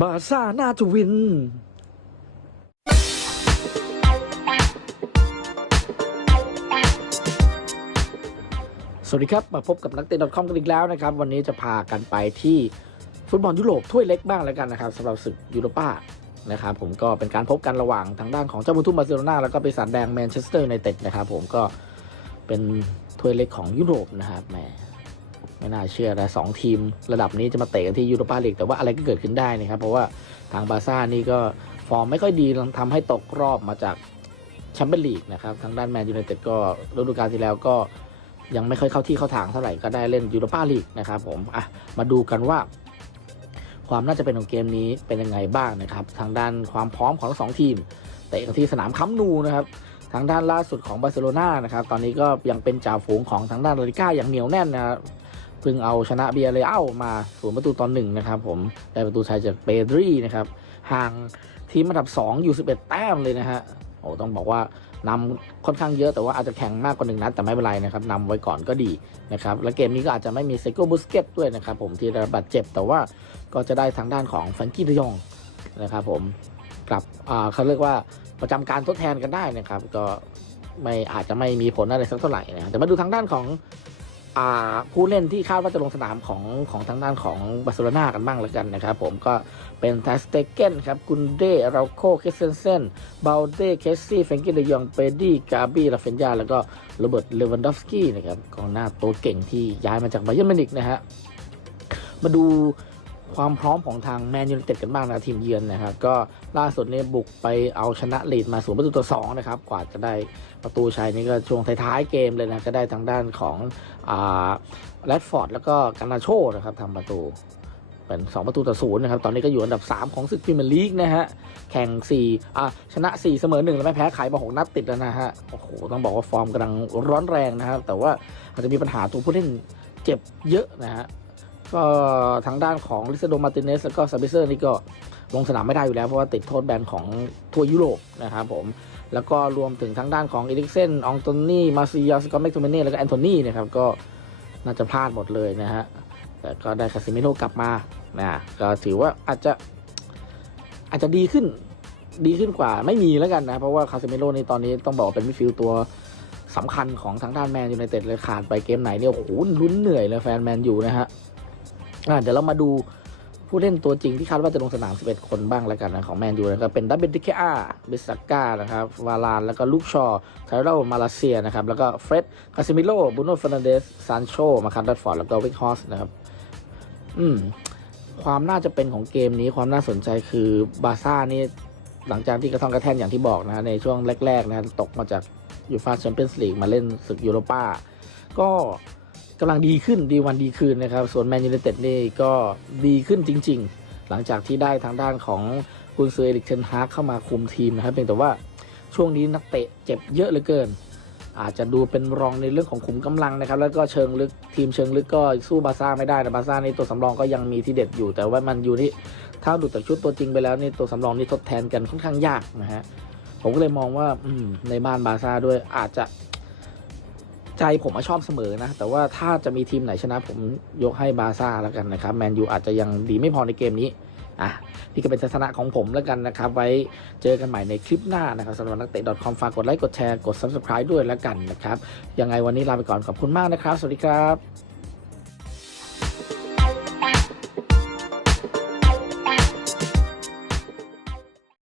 บาซ่าน่าจะวินสวัสดีครับ มาพบกับนักเตะ .com กันอีกแล้วนะครับ วันนี้จะพากันไปที่ฟุตบอลยุโรปถ้วยเล็กบ้างแล้วกันนะครับสำหรับศึกยูโรป้านะครับผมก็เป็นการพบกันระหว่างทางด้านของเจ้าบุญทุ่มบาร์เซโลนาแล้วก็ปีศาจแดงแมนเชสเตอร์ยูไนเต็ดนะครับผมก็เป็นถ้วยเล็กของยุโรปนะครับแหม ไม่น่าเชื่อนะสองทีมระดับนี้จะมาเตะกันที่ยูโรปาลีกแต่ว่าอะไรก็เกิดขึ้นได้นะครับ เพราะว่าทางบาร์ซ่านี่ก็ฟอร์มไม่ค่อยดีทำให้ตกรอบมาจากแชมเปี้ยนลีกนะครับทางด้านแมนยูไนเต็ดก็ฤดูกาลที่แล้วก็ยังไม่ค่อยเข้าที่เข้าทางเท่าไหร่ก็ได้เล่นยูโรปาลีกนะครับผมอะมาดูกันว่า ความน่าจะเป็นของเกมนี้เป็นยังไงบ้างนะครับ ทางด้านความพร้อมของทั้งสองทีมเตะกันที่สนามคัมนูนะครับทางด้านล่าสุดของบาร์เซโลนานะครับตอนนี้ก็ยังเป็นจ่าฝูงของทางด้านลาลิก้าอย่างเหนียวแน่นนะครับ พิ่งเอาชนะเบียร์เรอัลมาศูนย์ประตูตอนหนึ่งนะครับผมได้ประตูชัยจากเปดรีนะครับห่างทีมอันดับ 2 อยู่ 11 แต้มเลยนะฮะโอ้ต้องบอกว่านำค่อนข้างเยอะแต่ว่าอาจจะแข่งมากกว่าหนึ่งนัดแต่ไม่เป็นไรนะครับนำไว้ก่อนก็ดีนะครับและเกมนี้ก็อาจจะไม่มีเซโกบุสเกตด้วยนะครับผมที่ได้รับบาดเจ็บแต่ว่าก็จะได้ทางด้านของแฟรงกี้ดยองนะครับผมกลับเขาเรียกว่าประจำการทดแทนกันได้นะครับ ก็ไม่อาจจะไม่มีผลอะไรสักเท่าไหร่นะแต่มาดูทางด้านของ ผู้เล่นที่คาดว่าจะลงสนามของของทางด้านของบาร์เซโลนากันบ้างแล้วกันนะครับผมก็เป็นแทสเตเกนครับกุนเดราโคเคสเซนเซนบาลเดเคสซี่เฟงกิเดยองเปดี้กาบี้ลาเฟนยาแล้วก็โรเบิร์ตเลวันดอฟสกี้นะครับกองหน้าตัวเก่งที่ย้ายมาจากไบเยร์มิวนิกนะฮะมาดู ความพร้อมของทางแมนยูเต็ดกันบ้างนะทีมเยือนนะครับก็ล่าสุดเนี้บุกไปเอาชนะลีดมาสูประตูต่อสองนะครับกว่าจะได้ประตูชัยนี่ก็ช่วงท้ายๆเกมเลยนะก็ได้ทางด้านของอ่าแรดฟอร์ดแล้วก็การนาโชนะครับทำประตูเป็น 2 ประตูต่อศูนย์นะครับ ตอนนี้ก็อยู่อันดับ 3 ของศึกพรีเมียร์ลีกนะฮะ แข่ง 4 อะ ชนะ 4 เสมอ1แล้วไม่แพ้ใครมา6นัดติดแล้วนะฮะ โอ้โห ต้องบอกว่าฟอร์มกำลังร้อนแรงนะครับ แต่ว่าอาจจะมีปัญหาตัวผู้เล่นเจ็บเยอะนะฮะ ก็ทางด้านของลิซาโดมาติเนสแล้วก็ซาบิเซอร์นี่ก็ลงสนามไม่ได้อยู่แล้วเพราะว่าติดโทษแบนของทัวร์ยุโรปนะครับผมแล้วก็รวมถึงทางด้านของเอริกเซนอองโตนี่มาซิยาสกอตแมกโทเมเน่แล้วก็แอนโทนีนะครับก็น่าจะพลาดหมดเลยนะฮะแต่ก็ได้คาซิมิโนกลับมานะก็ถือว่าอาจจะอาจจะดีขึ้นดีขึ้นกว่าไม่มีแล้วกันนะ เพราะว่าคาซิเมโร่ในตอนนี้ต้องบอกเป็นมิดฟิลด์ตัวสำคัญของทางด้านแมนยูไนเต็ดเลยขาดไปเกมไหนเนี่ยโอ้โหลุ้นเหนื่อยเลยแฟนแมนยูนะฮะ เดี๋ยวเรามาดูผู้เล่นตัวจริงที่คาดว่าจะลงสนาม 11 คนบ้างแล้วกันนะ ของแมนยูนะครับเป็นดับเบิลดิเคอาบิสก้านะครับ วาลาน แล้วก็ลูกชอไทเรลมาเลเซียนะครับ แล้วก็เฟร็ดคาซิมิโร่บูโน่ฟร์นันเดสซานโชมาคันดัตฟอร์ด แล้วก็วิกฮอสนะครับ อืม ความน่าจะเป็นของเกมนี้ความน่าสนใจคือบาซ่านี่ หลังจากที่กระท่องกระแท่นอย่างที่บอกนะในช่วงแรกๆนะตกมาจากยูฟาแชมเปี้ยนส์ลีกมาเล่นศึกยูโรป้าก็ กำลังดีขึ้นดีวันดีคืนนะครับ ส่วนแมนยูไนเต็ดนี่ก็ดีขึ้นจริง ๆ หลังจากที่ได้ทางด้านของกุนซือเอริกเทนฮากเข้ามาคุมทีมนะครับเพียงแต่ว่าช่วงนี้นักเตะเจ็บเยอะเหลือเกิน อาจจะดูเป็นรองในเรื่องของขุมกำลังนะครับ แล้วก็เชิงลึกทีมเชิงลึกก็สู้บาซ่าไม่ได้นะบาซ่านี่ตัวสำรองก็ยังมีที่เด็ดอยู่ แต่ว่ามันอยู่ที่ถ้าดูจากชุดตัวจริงไปแล้วนี่ตัวสำรองนี่ทดแทนกันค่อนข้างยากนะฮะผมก็เลยมองว่าอืในบ้านบาซ่าด้วยอาจจะ ใจผมชอบเสมอนะ แต่ว่าถ้าจะมีทีมไหนชนะผมยกให้บาซ่าแล้วกันนะครับแมนยูอาจจะยังดีไม่พอในเกมนี้อะนี่ก็เป็นทัศนะของผมแล้วกันนะครับ ไว้เจอกันใหม่ในคลิปหน้านะครับสำหรับนักเตะ .com ฝากกดไลค์กดแชร์กด subscribe ด้วยแล้วกันนะครับ ยังไงวันนี้ลาไปก่อนขอบคุณมากนะครับ สวัสดีครับ